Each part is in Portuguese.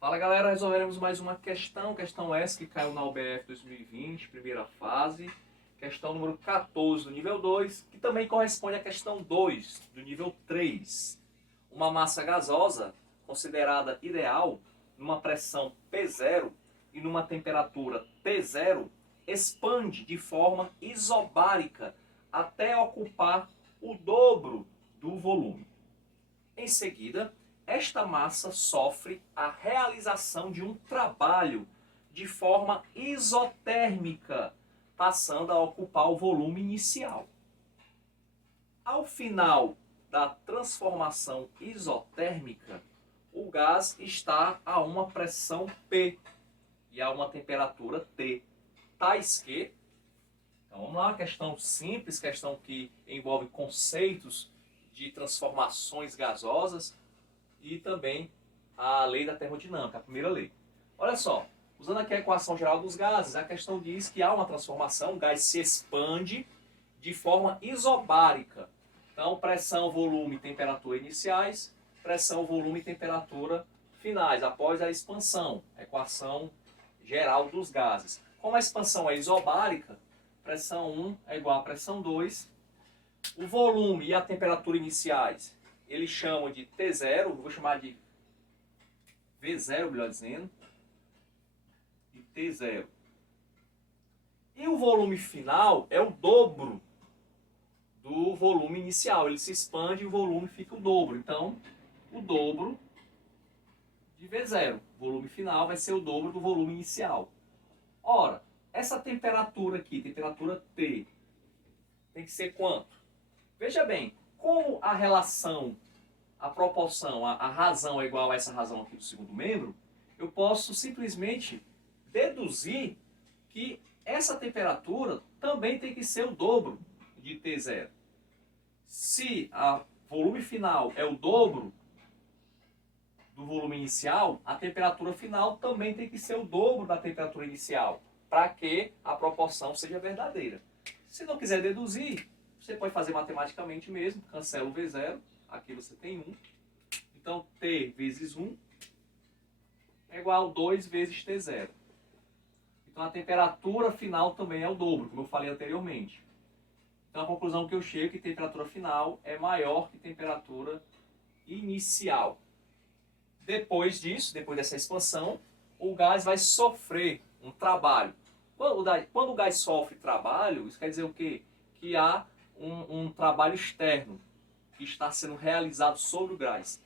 Fala galera, resolveremos mais uma questão essa que caiu na UBF 2020, primeira fase, questão número 14 do nível 2, que também corresponde à questão 2 do nível 3. Uma massa gasosa, considerada ideal, numa pressão P0 e numa temperatura T0, expande de forma isobárica até ocupar o dobro do volume. Em seguida, esta massa sofre a realização de um trabalho de forma isotérmica, passando a ocupar o volume inicial. Ao final da transformação isotérmica, o gás está a uma pressão P e a uma temperatura T, tais que, então vamos lá, questão simples, questão que envolve conceitos de transformações gasosas e também a lei da termodinâmica, a primeira lei. Olha só, usando aqui a equação geral dos gases, a questão diz que há uma transformação, o gás se expande de forma isobárica. Então, pressão, volume e temperatura iniciais, pressão, volume e temperatura finais, após a expansão, equação geral dos gases. Como a expansão é isobárica, pressão 1 é igual a pressão 2, o volume e a temperatura iniciais eles chamam de T0, vou chamar de V0, melhor dizendo, e T0. E o volume final é o dobro do volume inicial. Ele se expande e o volume fica o dobro. Então, o dobro de V0. O volume final vai ser o dobro do volume inicial. Ora, essa temperatura aqui, temperatura T, tem que ser quanto? Veja bem, como a relação, a proporção, a razão é igual a essa razão aqui do segundo membro, eu posso simplesmente deduzir que essa temperatura também tem que ser o dobro de T0. Se o volume final é o dobro do volume inicial, a temperatura final também tem que ser o dobro da temperatura inicial, para que a proporção seja verdadeira. Se não quiser deduzir, você pode fazer matematicamente mesmo, cancela o V0, aqui você tem 1. Então, T vezes 1 é igual a 2 vezes T0. Então, a temperatura final também é o dobro, como eu falei anteriormente. Então, a conclusão que eu chego é que temperatura final é maior que temperatura inicial. Depois disso, depois dessa expansão, o gás vai sofrer um trabalho. Quando o gás sofre trabalho, isso quer dizer o quê? Que há um trabalho externo que está sendo realizado sobre o gás.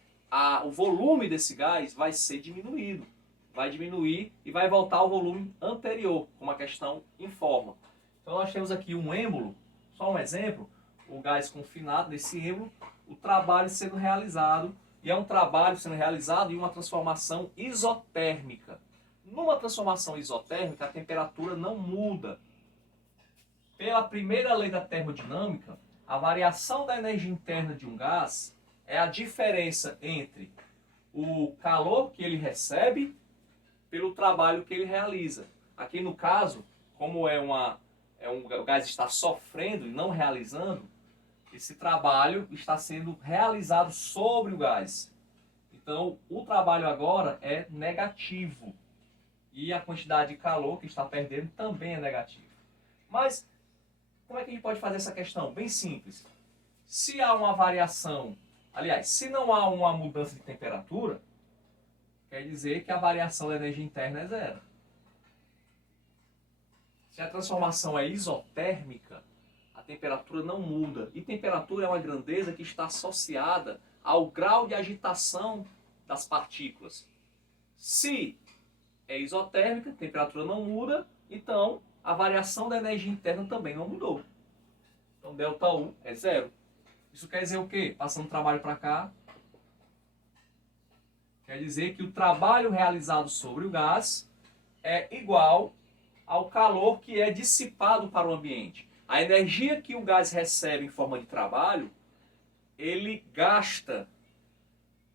O volume desse gás vai ser diminuído. Vai diminuir e vai voltar ao volume anterior, como a questão informa. Então nós temos aqui um êmbolo, só um exemplo, o gás confinado nesse êmbolo, o trabalho sendo realizado, e é um trabalho sendo realizado em uma transformação isotérmica. Numa transformação isotérmica, a temperatura não muda. Pela primeira lei da termodinâmica, a variação da energia interna de um gás é a diferença entre o calor que ele recebe pelo trabalho que ele realiza. Aqui no caso, como o gás está sofrendo e não realizando, esse trabalho está sendo realizado sobre o gás. Então, o trabalho agora é negativo. E a quantidade de calor que está perdendo também é negativa. Mas, como é que a gente pode fazer essa questão? Bem simples. Se há uma variação, aliás, se não há uma mudança de temperatura, quer dizer que a variação da energia interna é zero. Se a transformação é isotérmica, a temperatura não muda. E temperatura é uma grandeza que está associada ao grau de agitação das partículas. Se é isotérmica, a temperatura não muda, então a variação da energia interna também não mudou. Então ΔU é zero. Isso quer dizer o quê? Passando o trabalho para cá, quer dizer que o trabalho realizado sobre o gás é igual ao calor que é dissipado para o ambiente. A energia que o gás recebe em forma de trabalho, ele gasta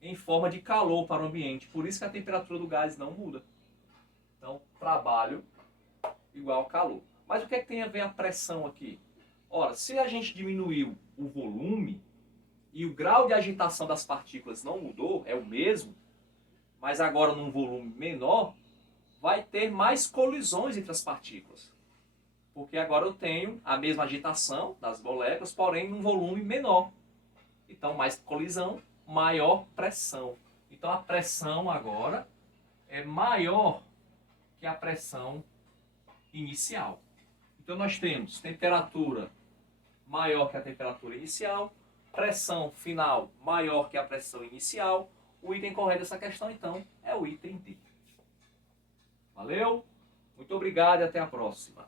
em forma de calor para o ambiente. Por isso que a temperatura do gás não muda. Então, trabalho igual calor. Mas o que é que tem a ver a pressão aqui? Ora, se a gente diminuiu o volume e o grau de agitação das partículas não mudou, é o mesmo, mas agora num volume menor, vai ter mais colisões entre as partículas. Porque agora eu tenho a mesma agitação das moléculas, porém num volume menor. Então, mais colisão, maior pressão. Então, a pressão agora é maior que a pressão inicial. Então, nós temos temperatura maior que a temperatura inicial, pressão final maior que a pressão inicial. O item correto dessa questão, então, é o item D. Valeu? Muito obrigado e até a próxima.